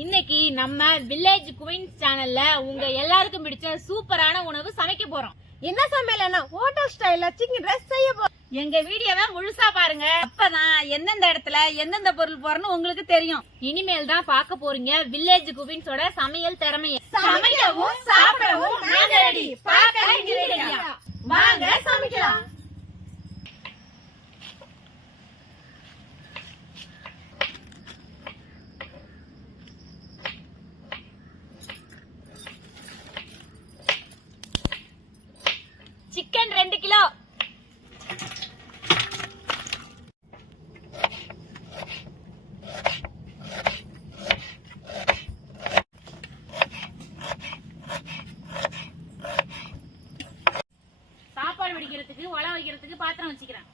இன்னைக்கு நம்ம village queens சேனல்ல உங்க எல்லாருக்கும் பிடிச்ச சூப்பரான உணவு சமைக்க போறோம். என்ன சமையல்னா ஹோட்டல் ஸ்டைல்ல சிக்கன் ரைஸ் செய்ய போறோம். எங்க வீடியோவை முழுசா பாருங்க, அப்பதான் எந்தெந்த இடத்துல எந்தெந்த பொருள் போறன்னு உங்களுக்கு தெரியும். இனிமேல் தான் பார்க்க போறீங்க வில்லேஜ் குயின்ஸோட சமையல் திறமையை. சமைக்கவும் சாப்பிடவும் நாங்க ரெடி. பார்க்க இங்க ரெடியா? வாங்க சமைக்கலாம். சிக்கன் 2 கிலோ, சாப்பாடு வடிக்கிறதுக்கு உல வைக்கிறதுக்கு பாத்திரம் வச்சுக்கிறேன்.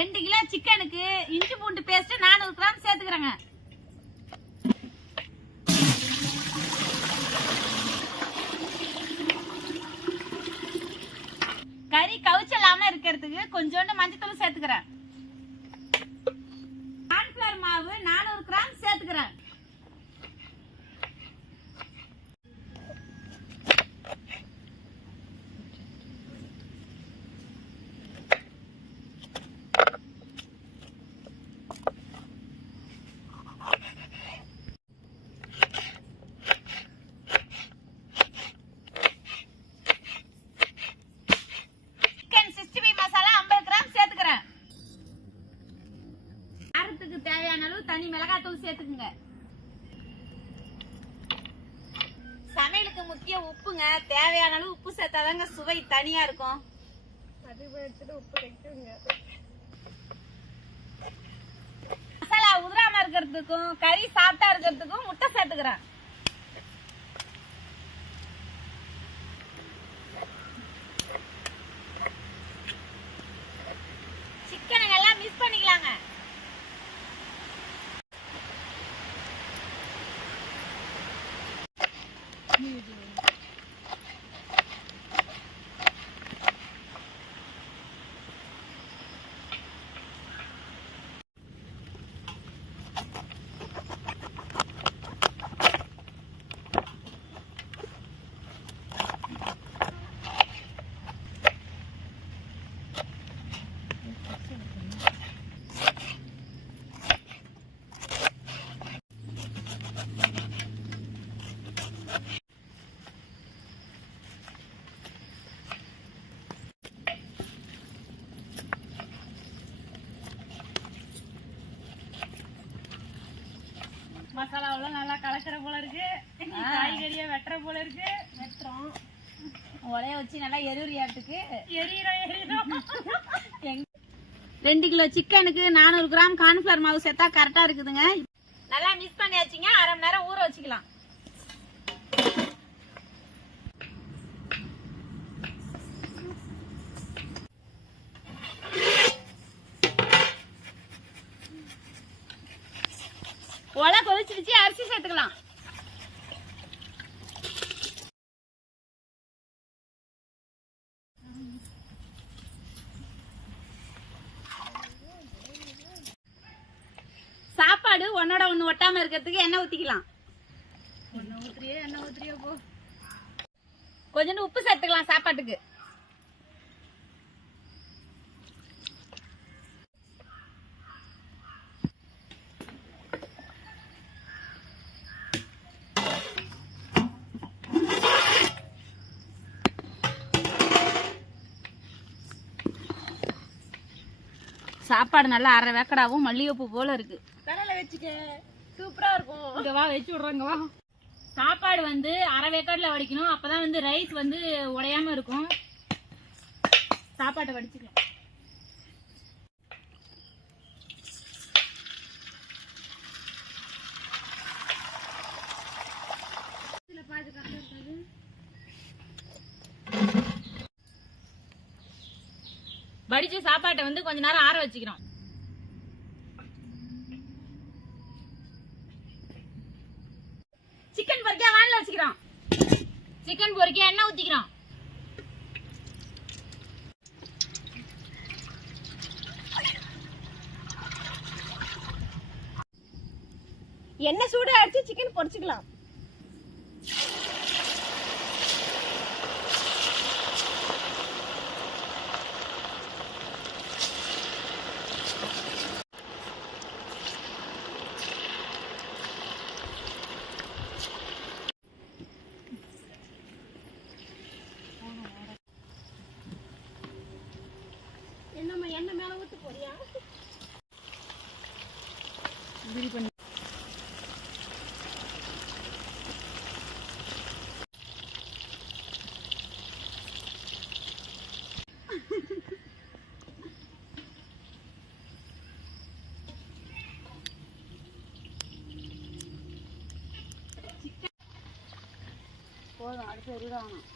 2 கிலோ சிக்கனுக்கு இஞ்சி பூண்டு பேஸ்ட் 400 கிராம் சேர்த்துக்கிறேங்க. கறி கவுச்சலாம இருக்கிறதுக்கு கொஞ்சோண்டு மஞ்சத்தூள் சேர்த்துக்கிறேன். கார்ன்ஃபிளவர் மாவு 400 கிராம் சேர்த்துக்கிறேன். தேவையான அளவு தனி மிளகாத்தூள் சேர்த்துக்குங்க. சமையலுக்கு முக்கிய உப்புங்க. தேவையான அளவு உப்பு சேர்த்தாதாங்க சுவை தனியா இருக்கும். மசாலா உதிராம இருக்கிறதுக்கும் கறி சாப்பிட்டா இருக்கிறதுக்கும் முட்டை சேர்த்துக்கிறேன். சிக்கனை எல்லாம் மிக்ஸ் பண்ணிக்கலாங்க. மசாலாவெல்லாம் நல்லா கலக்கிற போல இருக்கு. காய்கறிய வெட்டுற போல இருக்கு. வெட்டுறோம். உலைய வச்சு நல்லா எரியாட்டுக்கு எரியிறோம். 2 கிலோ சிக்கனுக்கு 400 கிராம் கார்ன்ஃபிளவர் மாவு சேர்த்தா கரெக்டா இருக்குதுங்க. நல்லா மிக்ஸ் பண்ணியாச்சுங்க. அரை மணி நேரம் ஊற வச்சுக்கலாம். உலை கொதிச்சிருச்சு, அரிசி சேர்த்துக்கலாம். சாப்பாடு ஒன்னோட ஒண்ணு ஒட்டாம இருக்கிறதுக்கு எண்ணெய் ஊத்திக்கலாம். எண்ணெய் ஊத்திரியா போ. கொஞ்சோண்டு உப்பு சேர்த்துக்கலாம் சாப்பாட்டுக்கு. சாப்பாடு நல்லா அரை வேக்கடாவும் மல்லிகைப்பூ போல இருக்கு. கடலை வச்சுக்க சூப்பரா இருக்கும். இங்க வா, வச்சு விடுறேங்க வா. சாப்பாடு வந்து அரை வேக்காடுல வடிக்கணும். அப்பதான் வந்து ரைஸ் வந்து உடையாம இருக்கும். சாப்பாட்டை வடிச்சுக்கலாம். வடிச்ச சாப்பாட்டை வந்து கொஞ்ச நேரம் ஆற வச்சுக்கிறோம். சிக்கன் பொரிக்க வானல வச்சுக்கிறோம். சிக்கன் பொரிக்க எண்ணெய் ஊத்திக்கிறோம். எண்ணெய் சூடா அடிச்சு சிக்கன் பொரிச்சுக்கலாம். என்னம்மா எண்ணெய் மேல ஊத்து போறியா? போதும், அடுத்து எரிவாகணும்.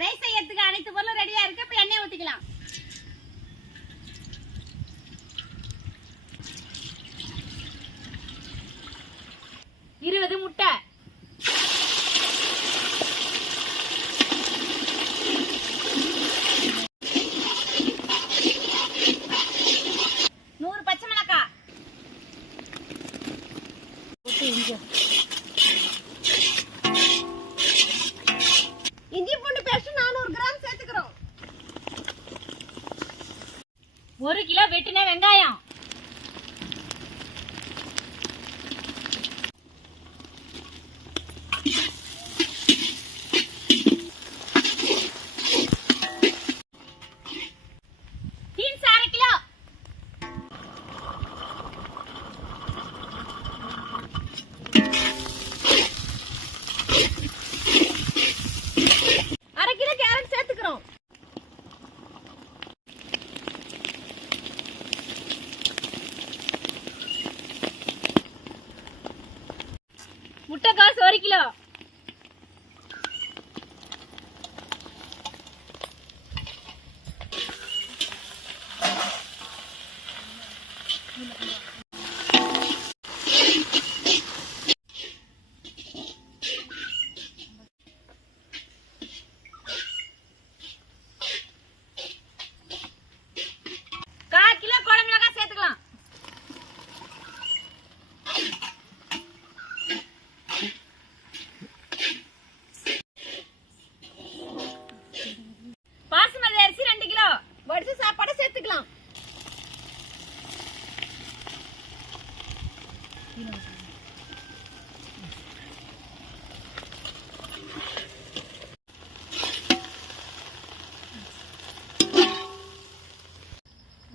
ரைஸ் செய்யறதுக்கு அனைத்து பொருளும் ரெடியா இருக்கு. இப்ப எண்ணெய் ஊத்திக்கலாம். முட்டை, 100 பச்சை மிளகாய், இஞ்சி பூண்டு பேஸ்ட் 400 கிராம் சேர்த்துக்கிறோம். 1 கிலோ வெட்டின வெங்காயம், பீன்ஸ் 1/2 கிலோ, கேரட் சேர்த்துக்கிறோம். முட்டைக்காசு 1 கிலோ, சாப்பாடு சேர்த்துக்கலாம்.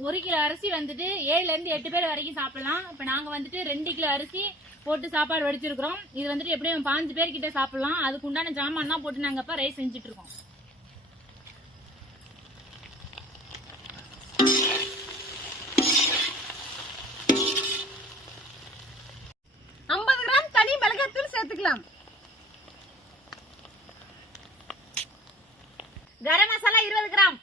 ஒரு கிலோ அரிசி வந்துட்டு 7ல இருந்து 8 பேர் வரைக்கும் சாப்பிடலாம். இப்ப நாங்க வந்துட்டு 2 கிலோ அரிசி போட்டு சாப்பாடு வடிச்சிருக்கிறோம். இது வந்துட்டு எப்படியும் 5 பேர் கிட்ட சாப்பிடலாம். அதுக்கு உண்டான ஜாமான் தான் போட்டு நாங்க இப்ப ரைஸ் செஞ்சுட்டு இருக்கோம். 50 கிராம் தனி மிளகாய்த்தூள் சேர்த்துக்கலாம். Garam masala 20 gram,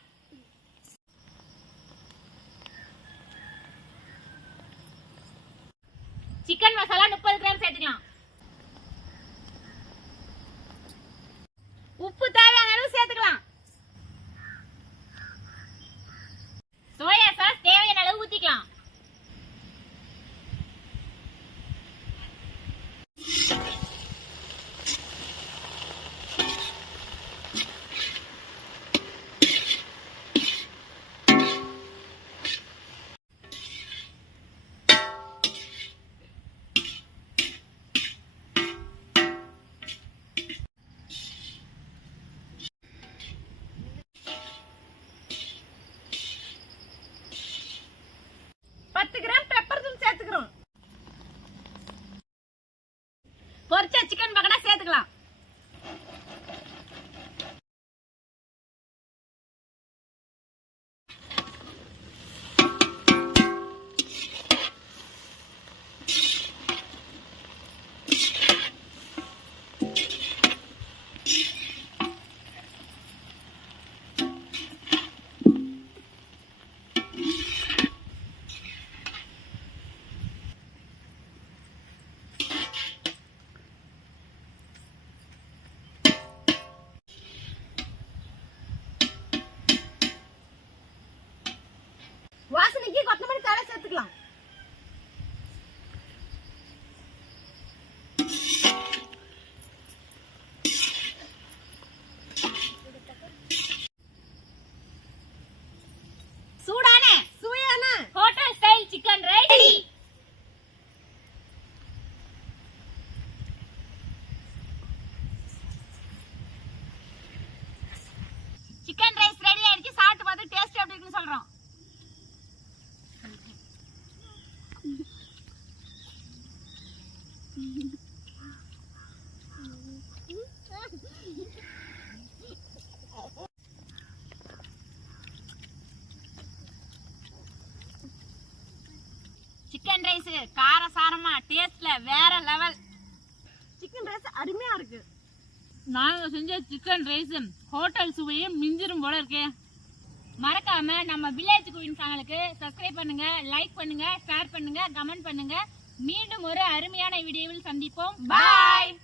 chicken masala 30 gram சேர்த்துக்கலாம். உப்பு தேவையான அளவு சேர்த்துக்கலாம். சோயா சாஸ் தேவையான அளவு ஊத்திக்கலாம். பொரிச்ச சிக்கன் பக்கடா சேர்த்துக்கலாம். வாசனைக்கு கொத்தமல்லி தழை சேர்த்துக்கலாம். சூடான சுவையான hotel style chicken ready. Chicken rice ready ஆயிடுச்சு. சாப்பிட்டு பார்த்து டேஸ்ட் எப்படி இருக்குன்னு சொல்றோம். சிக்கன் ரைஸ் காரசாரமா டேஸ்ட்ல வேற லெவல். சிக்கன் ரைஸ் அருமையா இருக்கு. நாங்க செஞ்ச சிக்கன் ரைஸ் ஹோட்டல் சுவையும் மிஞ்சிரும் போல இருக்கே. மறக்காம நம்ம வில்லேஜ் குயின் சேனலுக்கு சப்ஸ்கிரைப் பண்ணுங்க, லைக் பண்ணுங்க, ஷேர் பண்ணுங்க, கமெண்ட் பண்ணுங்க. மீண்டும் ஒரு அருமையான வீடியோவில் சந்திப்போம். பாய்.